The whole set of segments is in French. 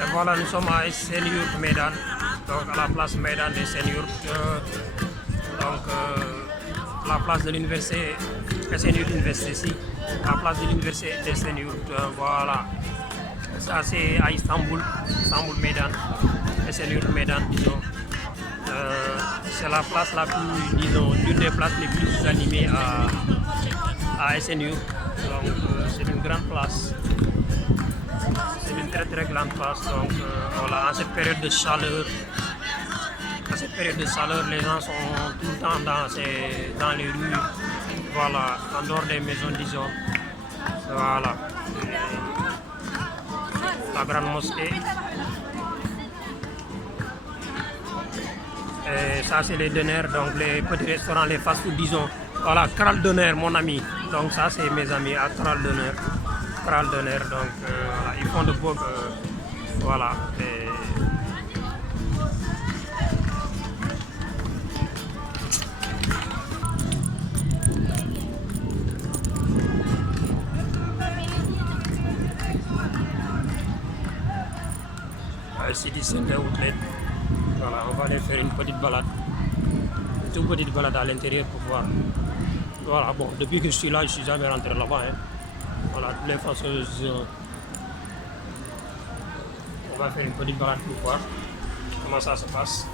Et voilà, nous sommes à Senior Medan, donc à la place Medan des Seniors. Donc, la place de l'université, SNU Université ici, la place de l'université des Seniors. Voilà, ça c'est à Istanbul, Istanbul Medan, SNU Medan, disons. C'est la place la plus, disons, l'une des places les plus animées à SNU. Donc, c'est une grande place. C'est une très très grande place. Donc, voilà, en cette période de chaleur, les gens sont tout le temps dans les rues, voilà, en dehors des maisons, disons. Voilà. La grande mosquée. Et ça, c'est les donneurs, donc les petits restaurants, les fast-food, disons. Voilà, Kral Donner, mon ami. Donc, ça, c'est mes amis à Kral Donner. Kral Donner, donc, voilà, ils font de beaux. Voilà. City Center Outlet. Voilà, on va aller faire une petite balade. Une toute petite balade à l'intérieur pour voir. Voilà, bon, depuis que je suis là, je ne suis jamais rentré là-bas. Hein. Voilà, de toutes les façons, on va faire une petite balade pour voir comment ça se passe.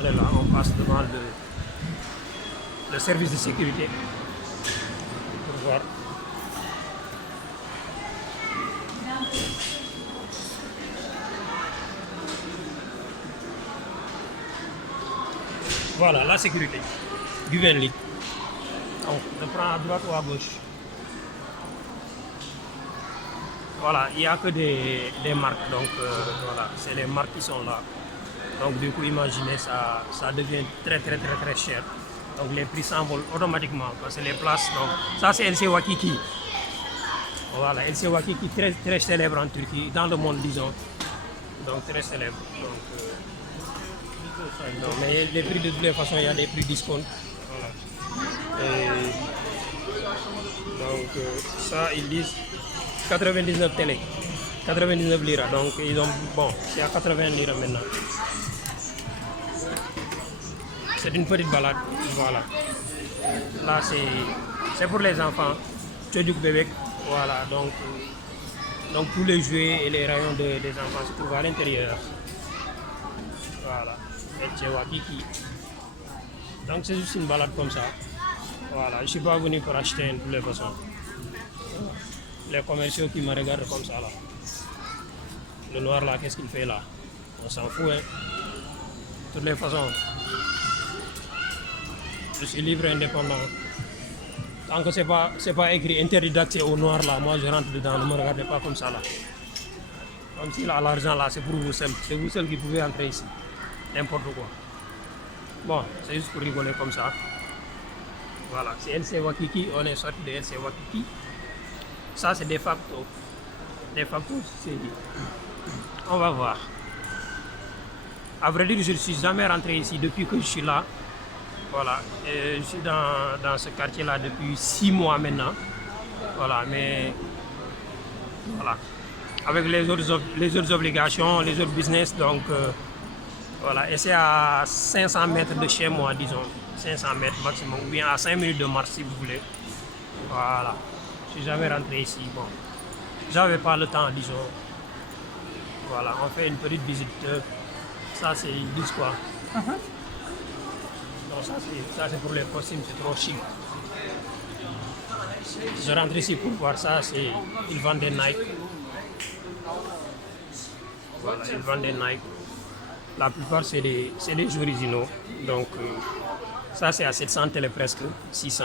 Allez là, on passe devant le service de sécurité pour voir. Voilà, la sécurité. Güvenlik. Donc, on prend à droite ou à gauche. Voilà, il n'y a que des marques. Donc, voilà, c'est les marques qui sont là. Donc, du coup, imaginez, ça devient très, très, très, très cher. Donc, les prix s'envolent automatiquement parce que les places. Donc, ça, c'est LC Wakiki. Voilà, LC Wakiki, très, très célèbre en Turquie, dans le monde, disons. Donc, très célèbre. Donc, non, mais les prix de toutes les façons, il y a des prix discount. Voilà. Et donc, ça, ils disent 99 télé, 99 lira. Donc, ils ont, bon, c'est à 80 lira maintenant. C'est une petite balade. Voilà. Là, c'est pour les enfants. Tchadjouk bébé. Voilà. Donc, tous les jouets et les rayons des enfants se trouvent à l'intérieur. Voilà. Donc c'est juste une balade comme ça. Voilà, je ne suis pas venu pour acheter de toutes les façons. Les commerciaux qui me regardent comme ça là. Le noir là, qu'est-ce qu'il fait là? On s'en fout, hein. De toutes les façons. Je suis libre et indépendant. Tant que c'est pas écrit interdit d'accès au noir là, moi je rentre dedans, ne me regardez pas comme ça là. Comme si là l'argent là c'est pour vous seul. C'est vous seul qui pouvez entrer ici. N'importe quoi. Bon, c'est juste pour rigoler comme ça. Voilà, c'est LC Wakiki, on est sorti de LC Wakiki. Ça, c'est des factos. Des factos, c'est dit. On va voir. À vrai dire, je ne suis jamais rentré ici depuis que je suis là. Voilà, et je suis dans ce quartier-là depuis 6 mois maintenant. Voilà, mais voilà. Avec les autres obligations, les autres business, donc. Voilà, et c'est à 500 mètres de chez moi, disons, 500 mètres maximum, ou bien à 5 minutes de marche si vous voulez. Voilà, je suis jamais rentré ici. Bon, j'avais pas le temps, disons. Voilà, on fait une petite visite. Ça, c'est, ils disent quoi? Donc ça c'est pour les costumes, c'est trop chic. Je rentre ici pour voir ça, ils vendent des Nike. Voilà, ils vendent des Nike. La plupart, c'est des originaux. Donc, ça, c'est à 700 télé presque, 600.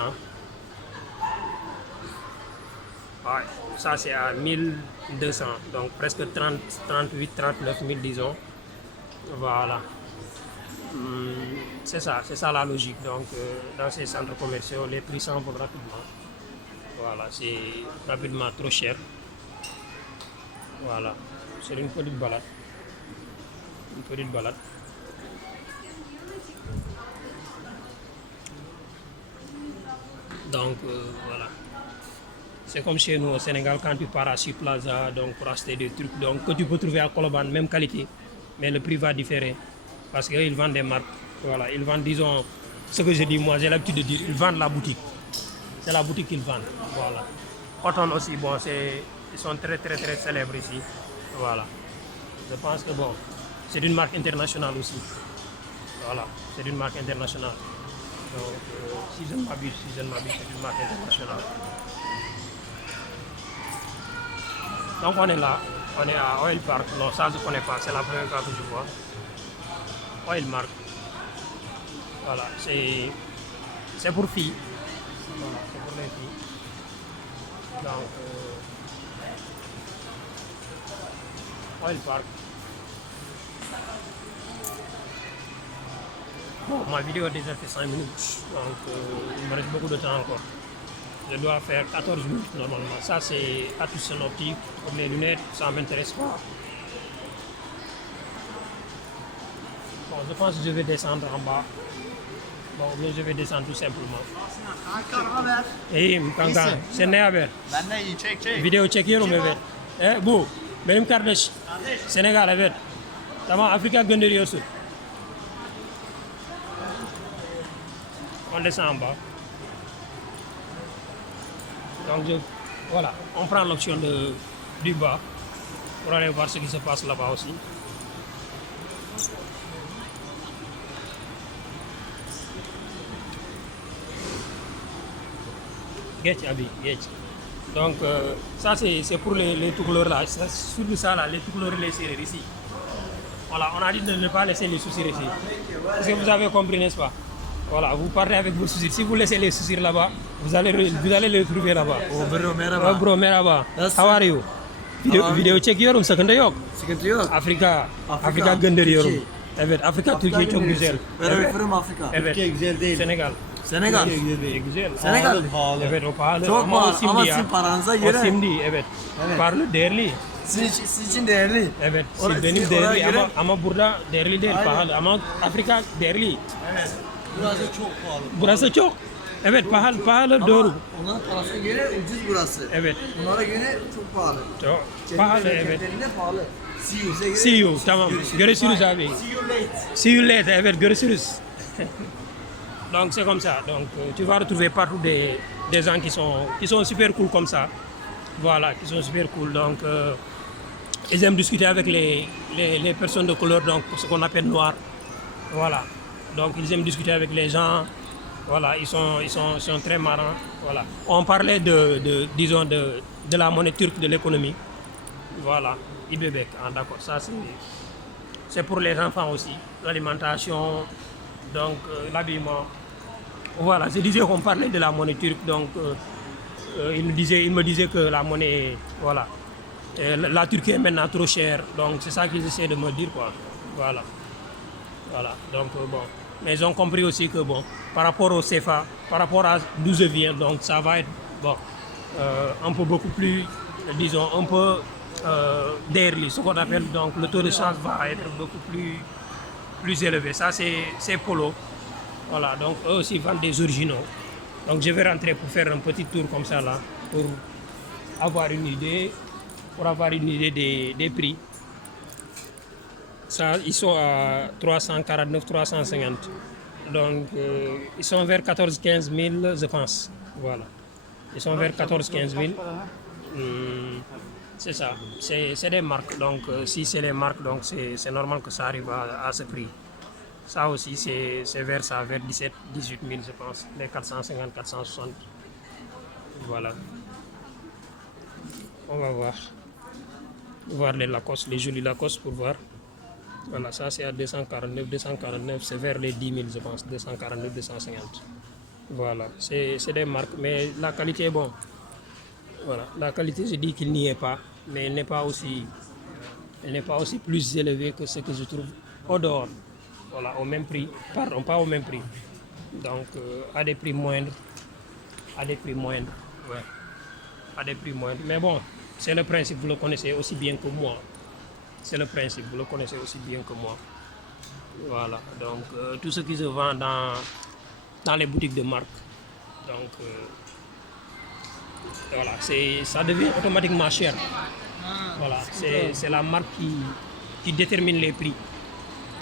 Ouais, ça, c'est à 1200. Donc, presque 30, 38, 39 000, disons. Voilà. C'est ça la logique. Donc, dans ces centres commerciaux, les prix s'envolent rapidement. Voilà, c'est rapidement trop cher. Voilà, c'est une petite balade. Une petite balade. Donc voilà. C'est comme chez nous au Sénégal, quand tu pars à Plaza donc pour acheter des trucs donc, que tu peux trouver à Colobane, même qualité, mais le prix va différer. Parce qu'ils vendent des marques. Voilà, ils vendent, disons, ce que je dis, moi j'ai l'habitude de dire, ils vendent la boutique. C'est la boutique qu'ils vendent. Voilà. Cotton aussi, bon, ils sont très très très célèbres ici. Voilà. Je pense que bon, c'est une marque internationale aussi. Voilà, c'est une marque internationale. Donc, si je ne m'abuse, c'est une marque internationale. Donc on est là, on est à Oil Park. Non, ça je ne connais pas, c'est la première fois que je vois. Oil Park. Voilà, c'est pour filles. Voilà, c'est pour les filles. Donc, Oil Park. Bon, ma vidéo a déjà fait 5 minutes, donc il me reste beaucoup de temps encore. Je dois faire 14 minutes normalement. Ça, c'est à tous en optique. Comme les lunettes, ça ne m'intéresse pas. Bon, je pense que je vais descendre en bas. Bon, mais je vais descendre tout simplement. İyiyim kanka. Sen ne haber? Ben de iyi çek. Video çekiyorum evet. Bu benim kardeş. Senegal evet. Tamam Afrika gönderiyorsun. On descend en bas. Donc voilà, on prend l'option du bas pour aller voir ce qui se passe là-bas aussi. Donc ça c'est pour les Toucouleurs là, surtout ça là, les Toucouleurs et les Sérères ici. Voilà, on a dit de ne pas laisser les soucis ici. Est-ce que vous avez compris, n'est-ce pas? Voilà, vous parlez avec vos soucis. Si vous laissez les soucis là-bas, vous allez les trouver là-bas. Oh bro merhaba. Oh bro, merhaba. Nasılsın? How are you? Video çekiyorum, sakın da yok. Sıkıntı yok. Afrika gönderiyorum. Evet, Afrika Türkiye çok güzel. Ben Evet. from Afrika. Evet. Türkiye güzel değil. Senegal. Senegal. Güzel. Senegal. Pahalı. Evet, o pahalı. Çok ama o pahalı simdi ama ya. sizin paranıza O göre simdi, evet. Evet. Pahalı, değerli. sizin için değerli. Evet, Orası- benim oraya değerli göre- ama burada değerli değil, Aynen. pahalı. Ama Afrika değerli. Evet. Burası çok pahalı. Burası çok. Evet, pahalı doğru. Onların parasına göre ucuz burası. Evet, Bunlara göre çok pahalı. çok pahalı evet. Memleketlerinde pahalı. See you. Size göre- See you, tamam. Görüşürüz abi. See you late. See you later, evet, görüşürüz. Donc c'est comme ça. Donc tu vas retrouver partout des gens qui sont super cool comme ça. Voilà, qui sont super cool. Donc ils aiment discuter avec les personnes de couleur, donc ce qu'on appelle noir. Voilà. Donc ils aiment discuter avec les gens. Voilà, ils sont très marrants. Voilà. On parlait disons de la monnaie turque de l'économie. Voilà, Ibebek, d'accord. Ça c'est pour les enfants aussi. L'alimentation, donc l'habillement. Voilà, je disais qu'on parlait de la monnaie turque, donc il me disait que la monnaie, voilà, la Turquie est maintenant trop chère, donc c'est ça qu'ils essaient de me dire, quoi. Voilà, voilà, donc bon. Mais ils ont compris aussi que bon, par rapport au CFA, par rapport à d'où je viens, donc ça va être bon, un peu beaucoup plus, disons, un peu derrière, ce qu'on appelle donc le taux de change va être beaucoup plus élevé. Ça c'est Polo. Voilà, donc eux aussi vendent des originaux. Donc je vais rentrer pour faire un petit tour comme ça là, pour avoir une idée, des prix. Ça, ils sont à 349, 350. Donc ils sont vers 14-15 000, je pense. Voilà. Ils sont vers 14-15 000. C'est ça. C'est des marques. Donc si c'est les marques, donc c'est normal que ça arrive à ce prix. Ça aussi, c'est vers 17, 18 000, je pense. Les 450, 460. Voilà. On va voir les Lacoste, les jolis Lacoste pour voir. Voilà, ça c'est à 249, c'est vers les 10 000, je pense. 249, 250. Voilà, c'est des marques, mais la qualité est bonne. Voilà, la qualité, je dis qu'il n'y est pas, mais elle n'est pas aussi plus élevée que ce que je trouve au dehors. Voilà, au même prix, pardon, pas au même prix. Donc, à des prix moindres. Ouais. À des prix moindres. Mais bon, c'est le principe, vous le connaissez aussi bien que moi. C'est le principe, vous le connaissez aussi bien que moi. Voilà, donc tout ce qui se vend dans les boutiques de marque. Donc, Voilà, ça devient automatiquement cher. Voilà, c'est la marque qui détermine les prix.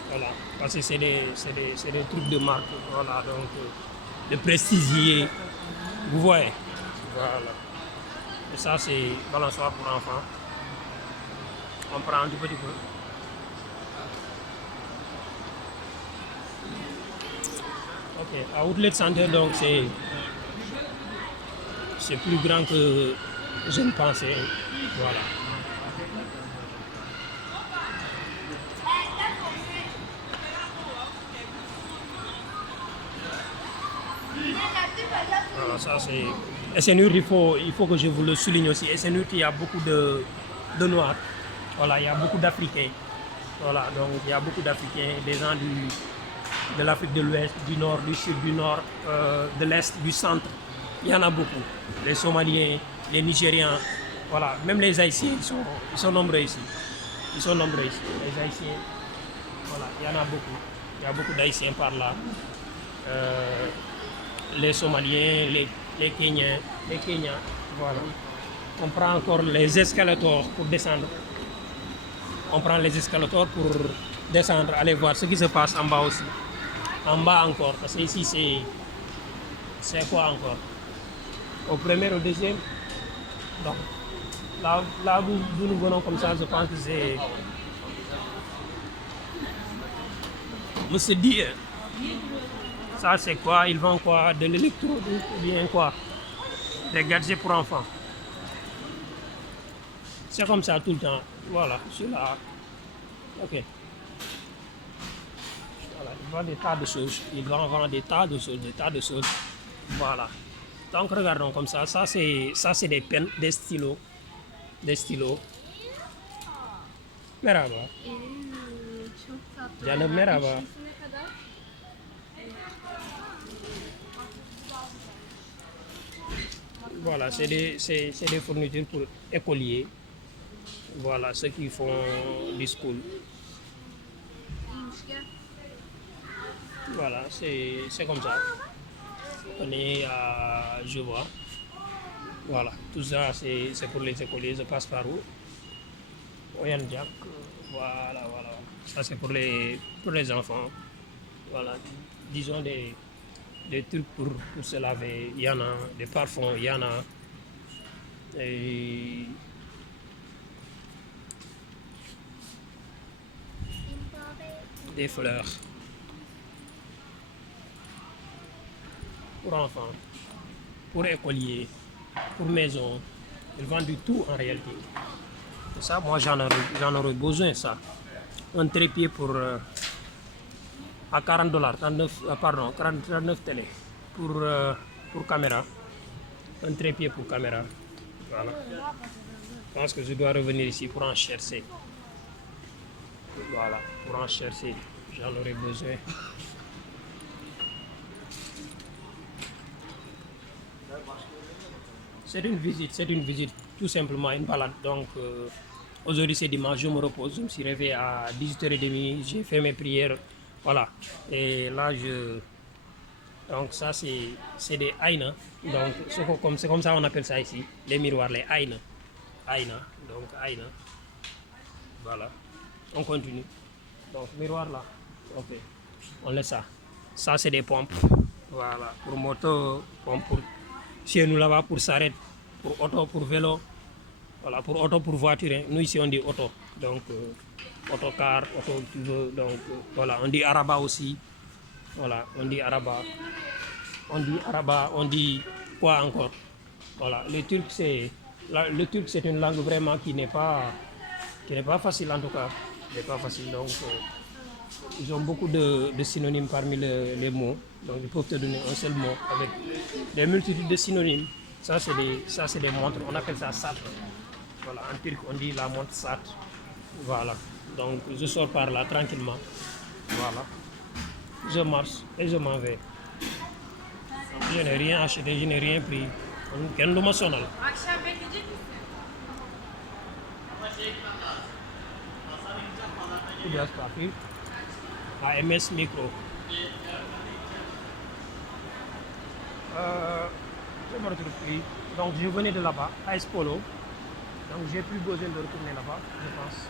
Voilà, parce que c'est des trucs de marque. Voilà, donc de prestigier. Vous voyez. Voilà. Et ça, c'est balançoire pour enfants. On prend un tout petit peu. Ok, à Outlet Center, donc c'est plus grand que je ne pensais. Voilà. Voilà, ça c'est. SNUR, il faut que je vous le souligne aussi. SNUR, il y a beaucoup de Noirs. Voilà, il y a beaucoup d'Africains. Voilà, donc il y a beaucoup d'Africains, des gens de l'Afrique de l'Ouest, du Nord, du Sud, du Nord, de l'Est, du Centre. Il y en a beaucoup. Les Somaliens, les Nigériens, voilà, même les Haïtiens, ils sont nombreux ici. Ils sont nombreux ici. Les Haïtiens, voilà, il y en a beaucoup. Il y a beaucoup d'Haïtiens par là. Les Somaliens, les Kenyans, voilà. On prend encore les escalators pour descendre. On prend les escalators pour descendre, aller voir ce qui se passe en bas aussi. En bas encore, parce que ici c'est quoi encore? Au premier, au deuxième. Donc, là où nous venons comme ça, je pense que c'est Monsieur Dieu. Ça c'est quoi? Ils vendent quoi? De l'électro ou bien quoi? Des gadgets pour enfants. C'est comme ça tout le temps. Voilà, celui-là. Ok. Voilà, ils vendent des tas de choses. Ils vendent des tas de choses, Voilà. Donc regardons comme ça. Ça c'est des pennes, des stylos. Merhaba. Çok tatlı. Canım merhaba. İkisi ne kadar? Voilà, c'est des fournitures pour écoliers. Voilà, ceux qui font du school. İyiymiş gel. Voilà, c'est comme ça. On est à je vois. Voilà, tout ça c'est pour les écoliers. Je passe par où? Oyan Jack. Voilà. Ça c'est pour les enfants. Voilà, disons des trucs pour se laver. Il y en a des parfums, il y en a. Et des fleurs pour enfants, pour écoliers, pour maison. Ils vendent du tout en réalité. Et ça, moi j'en aurais besoin, ça. Un trépied pour à $40, 39 télé pour caméra. Un trépied pour caméra. Voilà. Je pense que je dois revenir ici pour en chercher. Voilà, pour en chercher, j'en aurais besoin. C'est une visite, tout simplement une balade. Donc aujourd'hui c'est dimanche, je me repose, je me suis réveillé à 18h30, j'ai fait mes prières, voilà. Et là donc ça c'est des aïna, donc c'est comme ça on appelle ça ici, les miroirs, les aïna. Donc aïna, voilà. On continue. Donc miroir là, ok. On laisse ça. Ça c'est des pompes. Voilà. Pour moto, pompe pour chez nous là-bas pour s'arrêter, pour auto, pour vélo. Voilà, pour auto, pour voiture. Hein. Nous ici on dit auto. Donc autocar, auto tu veux. Donc voilà, on dit araba aussi. Voilà, on dit araba. On dit quoi encore? Voilà, le turc c'est une langue vraiment qui n'est pas facile en tout cas. C'est pas facile, donc ils ont beaucoup de synonymes parmi les mots, donc ils peuvent te donner un seul mot avec des multitudes de synonymes. Ça c'est des montres, on appelle ça sat. Voilà, en turc on dit la montre sat. Voilà, donc je sors par là tranquillement. Voilà, je marche et je m'en vais. Je n'ai rien acheté, je n'ai rien pris. Quel nom sonal. Akşam bekleyecek misin? Tu dois partir à MS Micro. Je me retrouve pris. Donc je venais de là-bas, à Espolo. Donc j'ai plus besoin de retourner là-bas, je pense.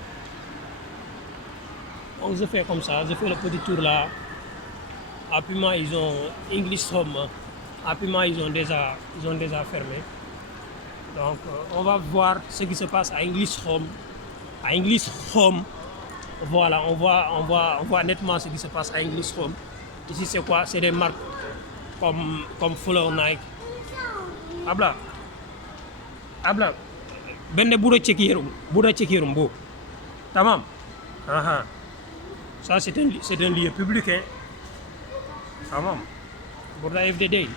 Donc je fais comme ça, je fais le petit tour là. À Puma, ils ont English Home. À Puma, ils ont déjà fermé. Donc on va voir ce qui se passe à English Home. À English Home, voilà, on voit nettement ce qui se passe à English Home. Ici c'est quoi? C'est des marques comme Fuller, Nike. Abla, bende buda chekirum bo. Tamam. Aha. Ça c'est un lieu public, hein. Tamam. Burda FDD.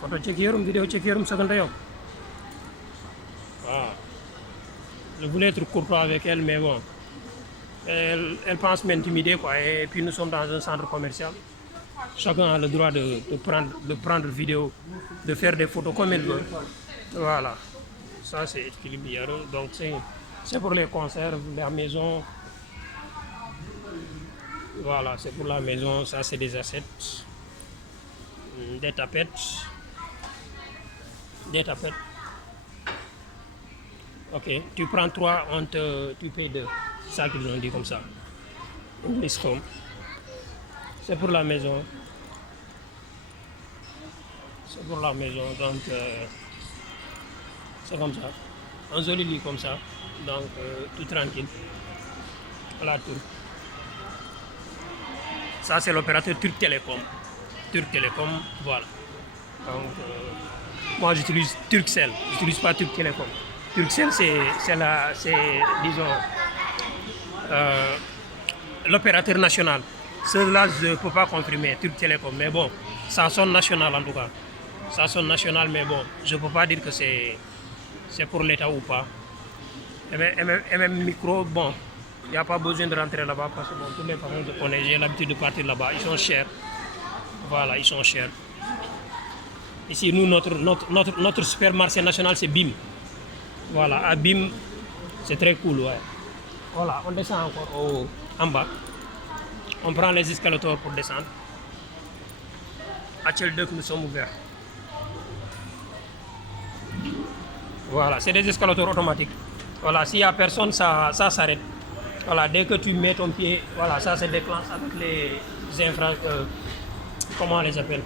Photo chekirum, vidéo chekirum, second yo. Ah. Je voulais être courtois avec elle, mais bon. Elle pense m'intimider, quoi. Et puis nous sommes dans un centre commercial. Chacun a le droit de prendre vidéo, de faire des photos comme il veut. Voilà. Ça, c'est équilibré. Donc, c'est pour les conserves, la maison. Voilà, c'est pour la maison. Ça, c'est des assiettes, des tapettes. Ok, tu prends 3, tu payes 2. C'est ça qu'ils ont dit comme ça. English Home. C'est pour la maison. C'est pour la maison, donc c'est comme ça. Un joli lit comme ça, donc tout tranquille. Voilà tout. Ça c'est l'opérateur Turk Telecom. Turk Telecom, voilà. Donc moi j'utilise Turkcell, j'utilise pas Turk Telecom. Turkcell c'est disons l'opérateur national. Cela je ne peux pas confirmer Turk Telecom, mais bon, ça sonne national en tout cas. Ça sonne national, mais bon, je ne peux pas dire que c'est pour l'État ou pas. Et même micro, bon, il n'y a pas besoin de rentrer là-bas parce que bon, toutes les façons je connais, j'ai l'habitude de partir là-bas. Ils sont chers. Voilà, ils sont chers. Ici, nous, notre supermarché national, c'est BIM. Voilà, à BIM, c'est très cool, ouais. Voilà, on descend encore en bas. On prend les escalators pour descendre. À Tcheldek, nous sommes ouverts. Voilà, c'est des escalators automatiques. Voilà, s'il n'y a personne, ça s'arrête. Voilà, dès que tu mets ton pied, voilà, ça se déclenche avec les comment on les appelle?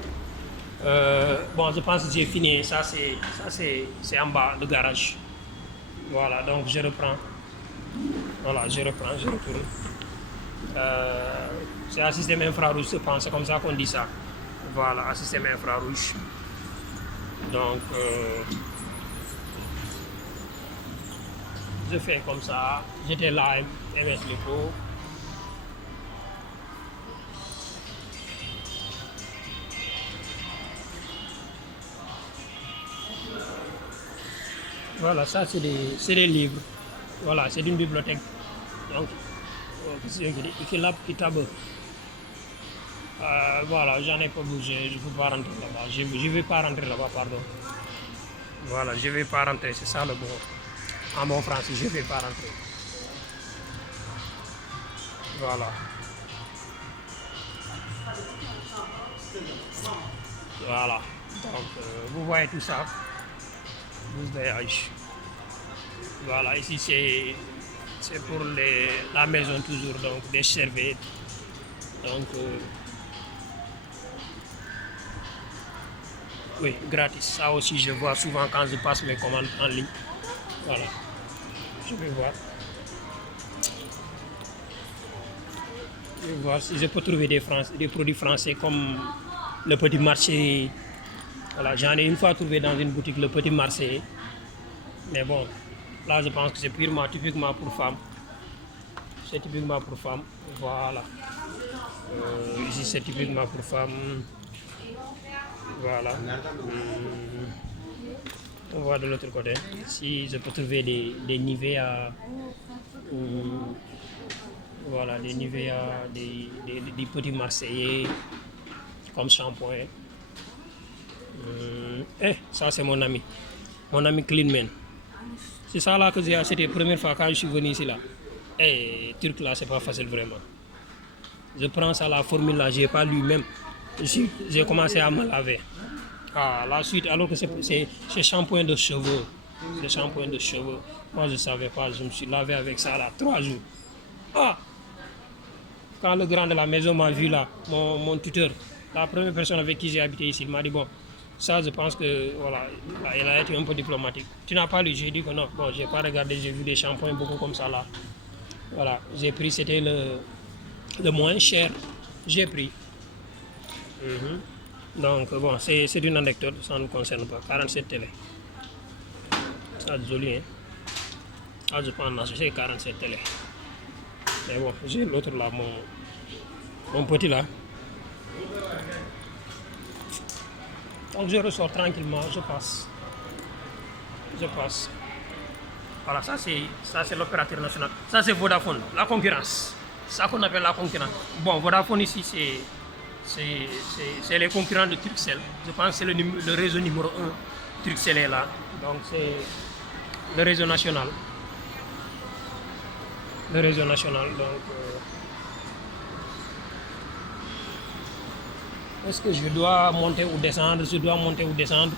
Bon, je pense que j'ai fini. Ça c'est en bas, le garage. Voilà, donc je reprends. Voilà, je retourne. C'est un système infrarouge, c'est comme ça qu'on dit ça. Voilà, un système infrarouge. Donc, je fais comme ça. J'étais là, MS Lipo. Voilà, ça c'est des livres. Voilà, c'est d'une bibliothèque. Donc, voilà, j'en ai pas bougé, je ne peux pas rentrer là-bas. Je ne vais pas rentrer là-bas, pardon. Voilà, je ne vais pas rentrer, c'est ça le bon. En bon français, je ne vais pas rentrer. Voilà. Voilà. Donc, vous voyez tout ça. Voilà, ici c'est pour la maison toujours, donc des serviettes. Donc, oui, gratis. Ça aussi, je vois souvent quand je passe mes commandes en ligne. Voilà, je vais voir. Je vais voir si je peux trouver des produits français comme le Petit Marché. Voilà, j'en ai une fois trouvé dans une boutique le Petit Marché. Mais bon, là je pense que c'est typiquement pour femmes. C'est typiquement pour femmes. Voilà. Ici c'est typiquement pour femmes. Voilà. On voit de l'autre côté. Si je peux trouver des Nivea. Voilà, des Nivea, des petits Marseillais comme shampoing. Ça c'est mon ami Cleanman. C'est ça là que j'ai acheté la première fois quand je suis venu ici là. Turc là, c'est pas facile vraiment. Je prends ça, la formule là, j'ai pas lu même. J'ai commencé à me laver. Ah, la suite, alors que c'est shampoing de cheveux. C'est shampoing de cheveux. Moi, je ne savais pas. Je me suis lavé avec ça là 3 jours. Ah! Quand le grand de la maison m'a vu là, mon tuteur, la première personne avec qui j'ai habité ici, il m'a dit bon, ça je pense que voilà, il a été un peu diplomatique. Tu n'as pas lu? J'ai dit que non. Bon, j'ai pas regardé, j'ai vu des shampoings beaucoup comme ça là. Voilà, j'ai pris, c'était le moins cher. J'ai pris. Mhm. Donc bon, c'est une anecdote, ça ne nous concerne pas. 47 télé. Ça c'est joli, hein. Ah, je pense que c'est 47 télé. Mais bon, j'ai l'autre là, mon petit là. Donc je ressors tranquillement, je passe. Je passe. Voilà, ça c'est l'opérateur national. Ça c'est Vodafone, la concurrence. C'est ça qu'on appelle la concurrence. Bon, Vodafone ici, c'est les concurrents de Turkcell. Je pense que c'est le réseau numéro 1. Turkcell est là. Donc c'est le réseau national. Le réseau national, donc... est-ce que je dois monter ou descendre? Je dois monter ou descendre.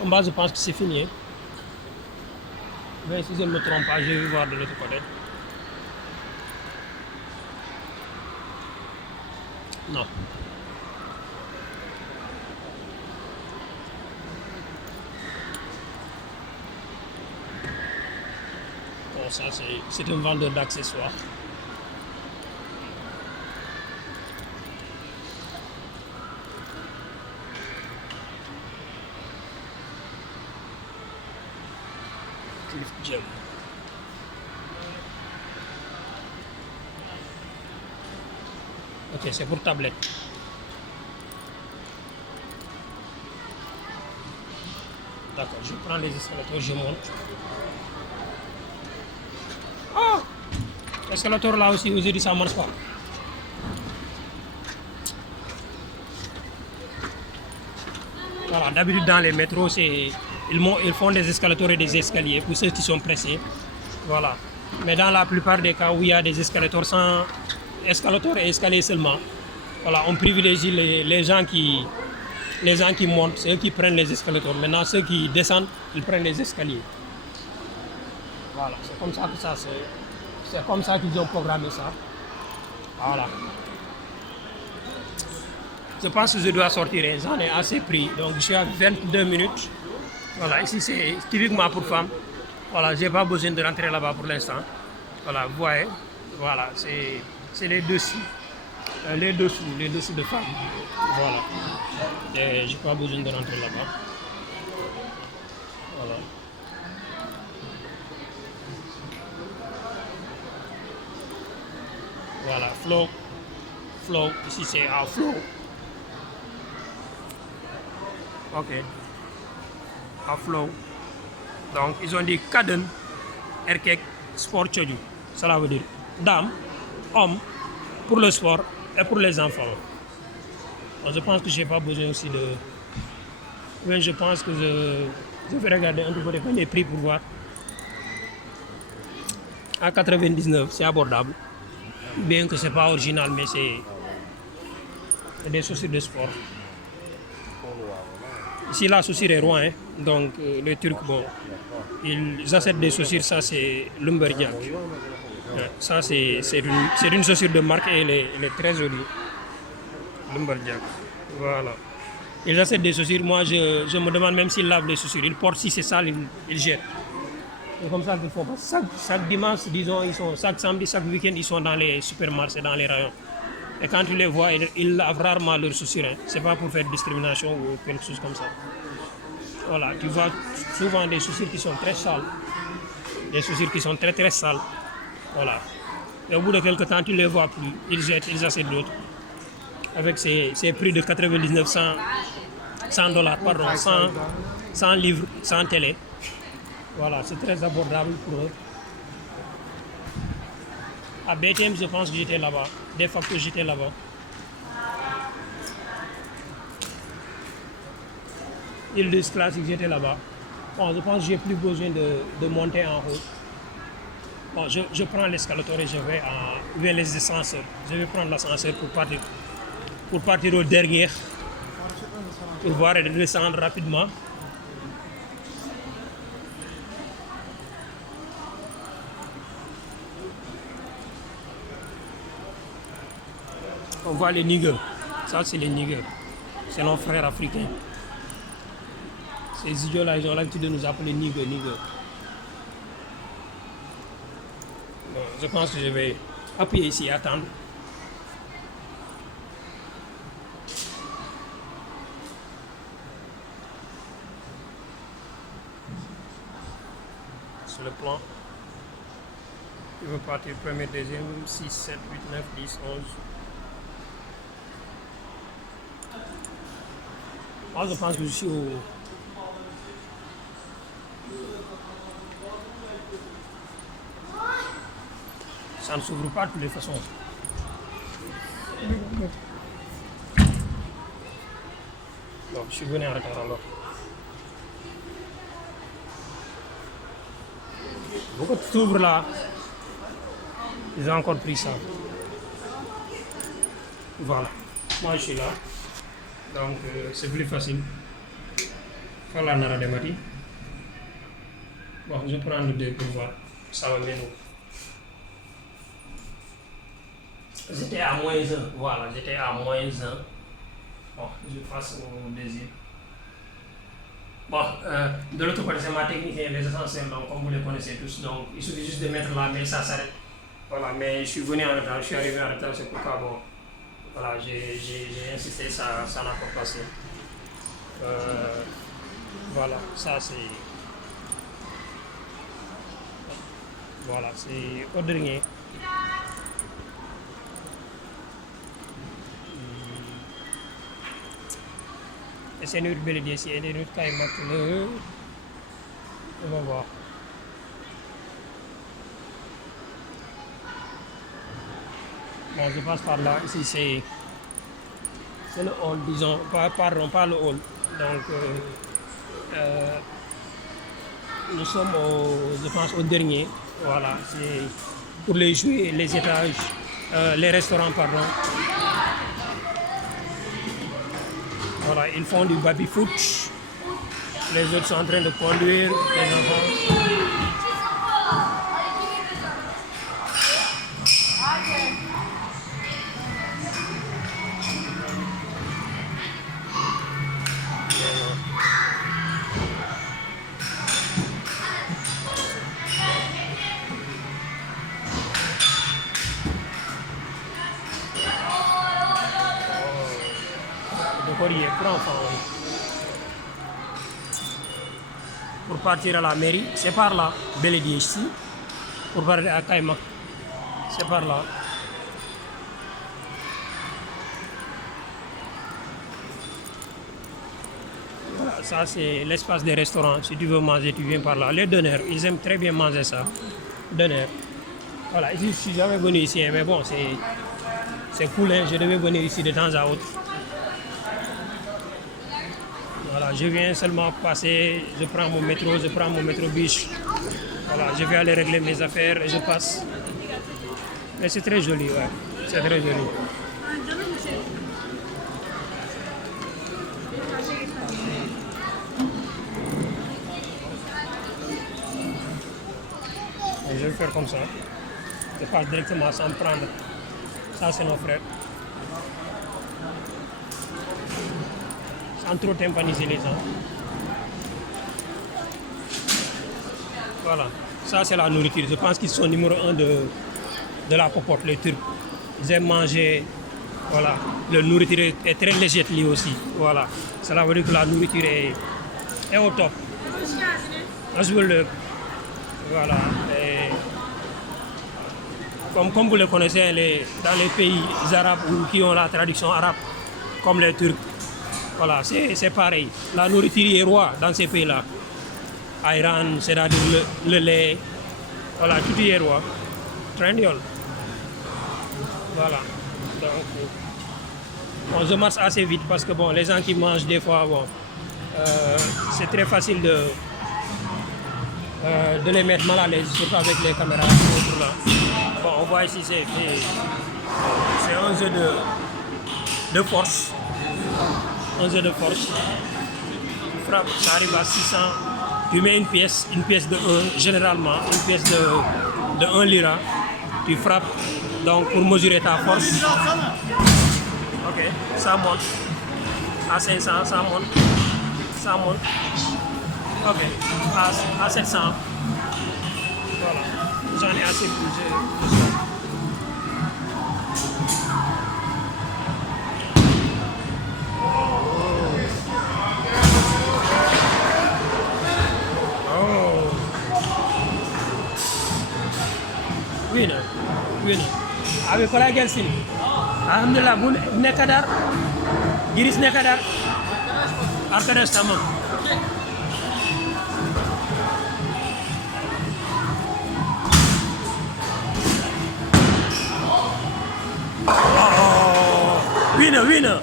En bas, je pense que c'est fini. Hein. Mais si je ne me trompe pas, je vais voir de l'autre côté. Non. Bon, ça, c'est un vendeur d'accessoires. Gem. Ok, c'est pour tablette. D'accord, je prends les escalators, je monte. Ah! L'escalator là aussi, aujourd'hui ça ne marche pas. Voilà, d'habitude dans les métros, ils font des escalators et des escaliers pour ceux qui sont pressés. Voilà. Mais dans la plupart des cas où il y a des escalators sans escalator et escalier seulement, voilà, on privilégie les gens qui montent, c'est eux qui prennent les escalators. Maintenant, ceux qui descendent, ils prennent les escaliers. Voilà, c'est comme ça que c'est comme ça qu'ils ont programmé ça. Voilà. Je pense que je dois sortir, j'en ai assez pris. Donc je suis à 22 minutes. Voilà, ici c'est typiquement pour femmes. Voilà, j'ai pas besoin de rentrer là-bas pour l'instant. Voilà, vous voyez. Voilà, c'est les dessous. Les dessous de femmes. Voilà. Et j'ai pas besoin de rentrer là-bas. Voilà. Voilà, flow. Ici c'est à flow. Ok. À flow. Donc ils ont dit Kaden, Erkek, sport Tchodju. Cela veut dire dame, homme, pour le sport et pour les enfants. Donc, je pense que je n'ai pas besoin aussi de... Mais je pense que je vais regarder un peu les prix pour voir. À 99, c'est abordable. Bien que ce n'est pas original, mais c'est des chaussures de sport. Ici, la chaussure est roi, hein. Donc les Turcs, bon, ils achètent des chaussures, ça c'est Lumberjack. Ça c'est une chaussure de marque et elle est très jolie. Lumberjack, voilà. Ils achètent des chaussures, moi je me demande même s'ils lavent les chaussures. Ils portent, si c'est sale, ils jettent. C'est comme ça qu'ils font. Chaque dimanche, disons, chaque samedi, chaque week-end, ils sont dans les supermarchés, dans les rayons. Et quand tu les vois, ils lavent rarement leurs chaussures. Hein. C'est pas pour faire discrimination ou quelque chose comme ça. Voilà, tu vois souvent des chaussures qui sont très sales. Des chaussures qui sont très très sales. Voilà. Et au bout de quelques temps, tu ne les vois plus. Ils jettent, ils achètent d'autres. Avec ces prix de 99, 100 dollars, pardon, 100 livres, 100 télé. Voilà, c'est très abordable pour eux. À BTM, je pense que j'étais là-bas. De facto, j'étais là-bas. Île classique, j'étais là-bas. Bon, je pense que j'ai plus besoin de monter en haut. Bon, je prends l'escalator et je vais vers les ascenseurs. Je vais prendre l'ascenseur pour partir au dernier pour voir et de descendre rapidement. On voit les niggers. Ça, c'est les niggers. C'est nos frères africains. Ces idiots-là, ils ont l'habitude de nous appeler niggers. Bon, je pense que je vais appuyer ici et attendre. Sur le plan. Il veut partir premier, deuxième, 6, 7, 8, 9, 10, 11. Moi, je pense que je suis au... Ça ne s'ouvre pas de toutes les façons. Non, je suis venu en retard alors. Beaucoup s'ouvre là. Ils ont encore pris ça. Voilà. Moi, je suis là. Donc, c'est plus facile. Faire la Nara de Mati. Bon, je prends le 2 pour voir. Ça va bien. J'étais à moins 1. Voilà, j'étais à moins 1. Bon, je passe au deuxième. Bon, de l'autre côté, c'est ma technique et les essentiels, donc comme vous les connaissez tous. Donc, il suffit juste de mettre la main, ça s'arrête. Voilà, mais je suis venu en retard, je suis arrivé en retard, c'est pourquoi, bon, voilà, j'ai insisté, ça n'a pas passé. Voilà, ça c'est... Voilà, c'est au dernier. Et c'est une belle idée ici, et une taille maintenant. On va voir. Bon, je passe par là. Ici, c'est le hall, disons. Pardon, pas le hall. Donc, nous sommes, je pense, au dernier. Voilà, c'est pour les jouets, les étages, les restaurants, pardon. Voilà, ils font du baby-foot. Les autres sont en train de conduire, les enfants. Pour enfants, oui. Pour partir à la mairie, c'est par là, Beledier ici. Pour partir à Kaima, c'est par là. Voilà, ça c'est l'espace des restaurants. Si tu veux manger, tu viens par là. Les donneurs, ils aiment très bien manger ça. Donneurs. Voilà, ici, je suis jamais venu ici, mais bon, c'est cool, hein. Je devais venir ici de temps à autre. Voilà, je viens seulement passer, je prends mon métro bus. Voilà, je vais aller régler mes affaires et je passe. Mais c'est très joli, ouais. C'est très joli. Et je vais faire comme ça. Je passe directement sans prendre. Ça, c'est nos frères. Sans trop tympaniser les gens. Voilà, ça c'est la nourriture. Je pense qu'ils sont numéro 1 de la popote, les Turcs. Ils aiment manger, voilà. La nourriture est très légère lui aussi. Voilà, cela veut dire que la nourriture est au top. Voilà. Et comme vous le connaissez, dans les pays arabes ou qui ont la traduction arabe, comme les Turcs, voilà, c'est pareil. La nourriture est roi dans ces pays-là. Ayran, c'est-à-dire le lait. Voilà, tout y est roi. Trendiol. Voilà. Donc, bon, je marche assez vite parce que bon, les gens qui mangent des fois, bon, c'est très facile de les mettre mal à l'aise, surtout avec les caméras. Là. Bon, on voit ici, c'est un jeu de force. un jeu de force. Tu frappes, ça arrive à 600. Tu mets une pièce de 1, généralement, une pièce de 1 lira. Tu frappes, donc pour mesurer ta force. Ok, ça monte. À 500, ça monte. Ça monte. Ok, à 700. Voilà, j'en ai assez pour ça. Winner. Abi ko la gelsin. Alhamdulillah bu nekadar. Giris nekadar. Arkadaş tamam. Winner.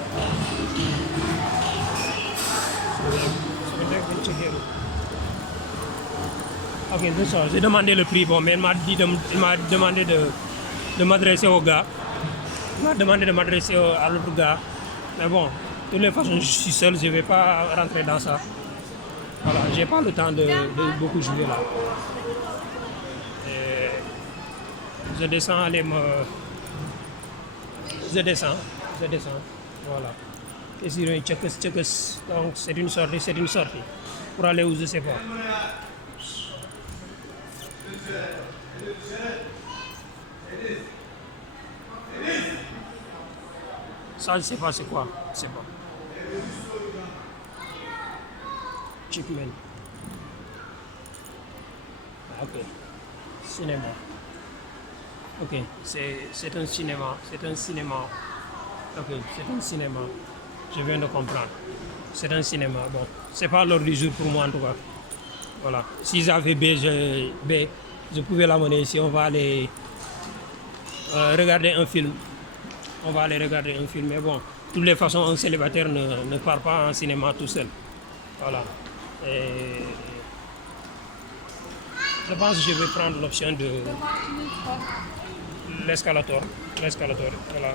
Ok, c'est ça. J'ai demandé le prix, bon, mais il m'a demandé de m'adresser au gars. Il m'a demandé de m'adresser à l'autre gars. Mais bon, de toutes les façons, je suis seul, je ne vais pas rentrer dans ça. Voilà, j'ai pas le temps de beaucoup jouer là. Et je descends, je descends. Voilà. Et sur une tchekes. Donc c'est une sortie. Pour aller où je sais pas. Ça, je sais pas c'est quoi. Je sais pas. Chickman. Ah, ok. Cinéma. Ok. C'est un cinéma. Ok, c'est un cinéma. Je viens de comprendre. C'est un cinéma. Bon, c'est pas l'ordre du jour pour moi en tout cas. Voilà. Si j'avais B, je pouvais l'amener ici. On va aller regarder un film. Mais bon, de toutes les façons, un célibataire ne part pas en cinéma tout seul. Voilà. Et je pense que je vais prendre l'option de l'escalator. Voilà.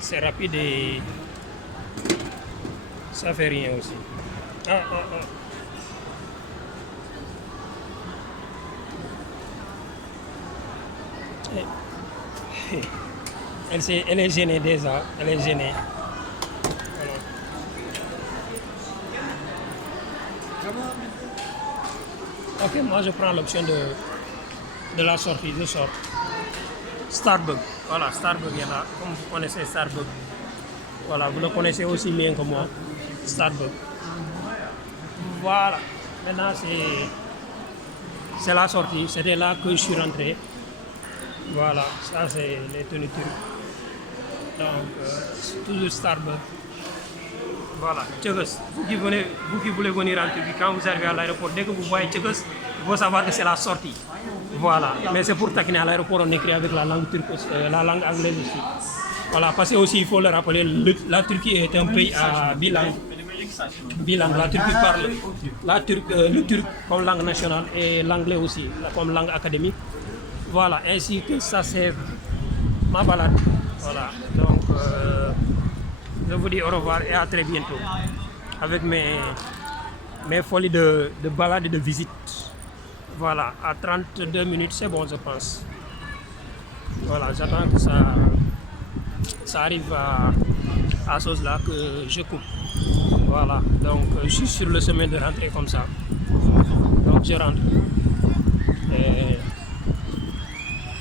C'est rapide et ça fait rien aussi. Elle est gênée déjà. Voilà. Ok, moi je prends l'option de la sortie. Je sors. Starbucks. Voilà, Starbucks est là. Comme vous connaissez Starbucks. Voilà, vous le connaissez aussi bien que moi. Starbucks. Voilà. Maintenant c'est la sortie. C'était là que je suis rentré. Voilà, ça c'est les tenues turques. Donc, toujours Starbucks. Voilà, Tchekes. Vous qui voulez venir en Turquie, quand vous arrivez à l'aéroport, dès que vous voyez Tchekes, il faut savoir que c'est la sortie. Voilà, mais c'est pour taquiner à l'aéroport, on écrit avec la langue turque, la langue anglaise aussi. Voilà, parce que aussi il faut le rappeler, la Turquie est un pays à bilingue. La Turquie parle le turc comme langue nationale et l'anglais aussi comme langue académique. Voilà, ainsi que ça c'est ma balade. Voilà, donc je vous dis au revoir et à très bientôt avec mes folies de balade et de visite. Voilà, à 32 minutes, c'est bon, je pense. Voilà, j'attends que ça arrive à ce là que je coupe. Voilà, donc je suis sur le chemin de rentrer comme ça. Donc je rentre. Et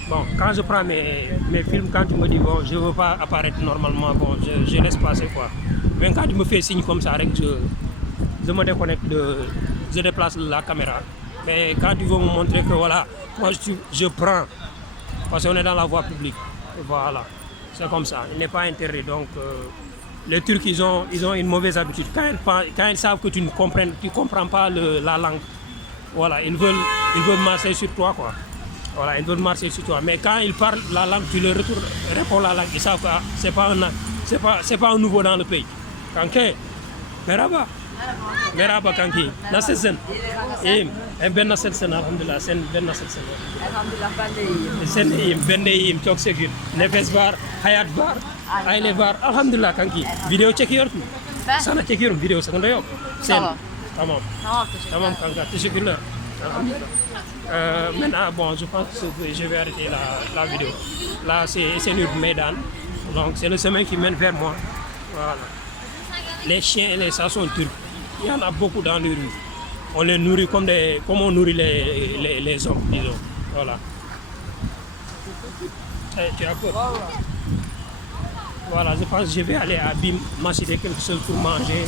bon, quand je prends mes films, quand tu me dis bon, je ne veux pas apparaître normalement, bon, je laisse passer quoi. Même quand tu me fais signe comme ça, je me déconnecte, je déplace la caméra. Mais quand tu veux me montrer que voilà, moi je prends, parce qu'on est dans la voie publique. Voilà, c'est comme ça, il n'est pas interdit. Donc les Turcs, ils ont une mauvaise habitude. Quand ils savent que tu ne comprends pas la langue, voilà, ils veulent marcher sur toi quoi. Voilà, ils veulent marcher sur toi. Mais quand ils parlent la langue, tu leur réponds la langue. Ils savent que c'est pas un nouveau dans le pays. Kanke, merhaba. Merhaba kanki. Nasılsın? İyiyim. Ben nasılsın? Alhamdulillah. Sen ben nasılsın? Elhamdülillah ben de iyiyim. Sen de iyiyim. Ben de iyiyim. Çok şükür. Nefes var, hayat var, aile var. Alhamdulillah kanki. Video çekiyorsun. Ben? Sana çekiyorum video. Sıkıntı yok. Sen. Tamam. Tamam. Tamam teşekkür ederim. Tamam kanka. Teşekkürler. Alhamdulillah. Maintenant, bon, je pense que je vais arrêter la vidéo. Là, c'est une Médane. Donc, c'est le chemin qui mène vers moi. Voilà. Les chiens et les chats sont turcs. Il y en a beaucoup dans les rues. On les nourrit comme on nourrit les hommes, disons. Voilà. Tu as peur? Voilà, je pense que je vais aller à Bim, m'acheter quelque chose pour manger.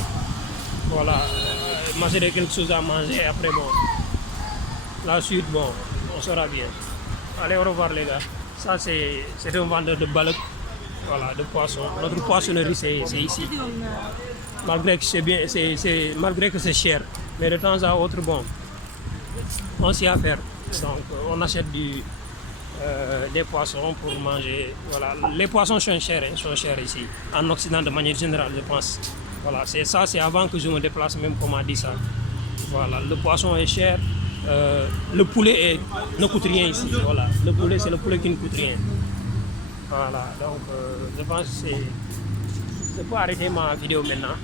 Voilà, m'acheter quelque chose à manger. Après, bon, la suite, bon, on sera bien. Allez, au revoir les gars. Ça, c'est un vendeur de ballots. Voilà, de poissons. Notre poissonnerie, c'est ici. Malgré que c'est bien, malgré que c'est cher, mais de temps à autre, bon, on s'y a faire. Donc, on achète des poissons pour manger. Voilà, les poissons sont chers ici, en Occident de manière générale, je pense. Voilà, c'est avant que je me déplace même, comme on dit ça. Voilà, le poisson est cher. Le poulet ne coûte rien ici. Voilà, le poulet, c'est le poulet qui ne coûte rien. Voilà, donc je pense que je peux arrêter ma vidéo maintenant.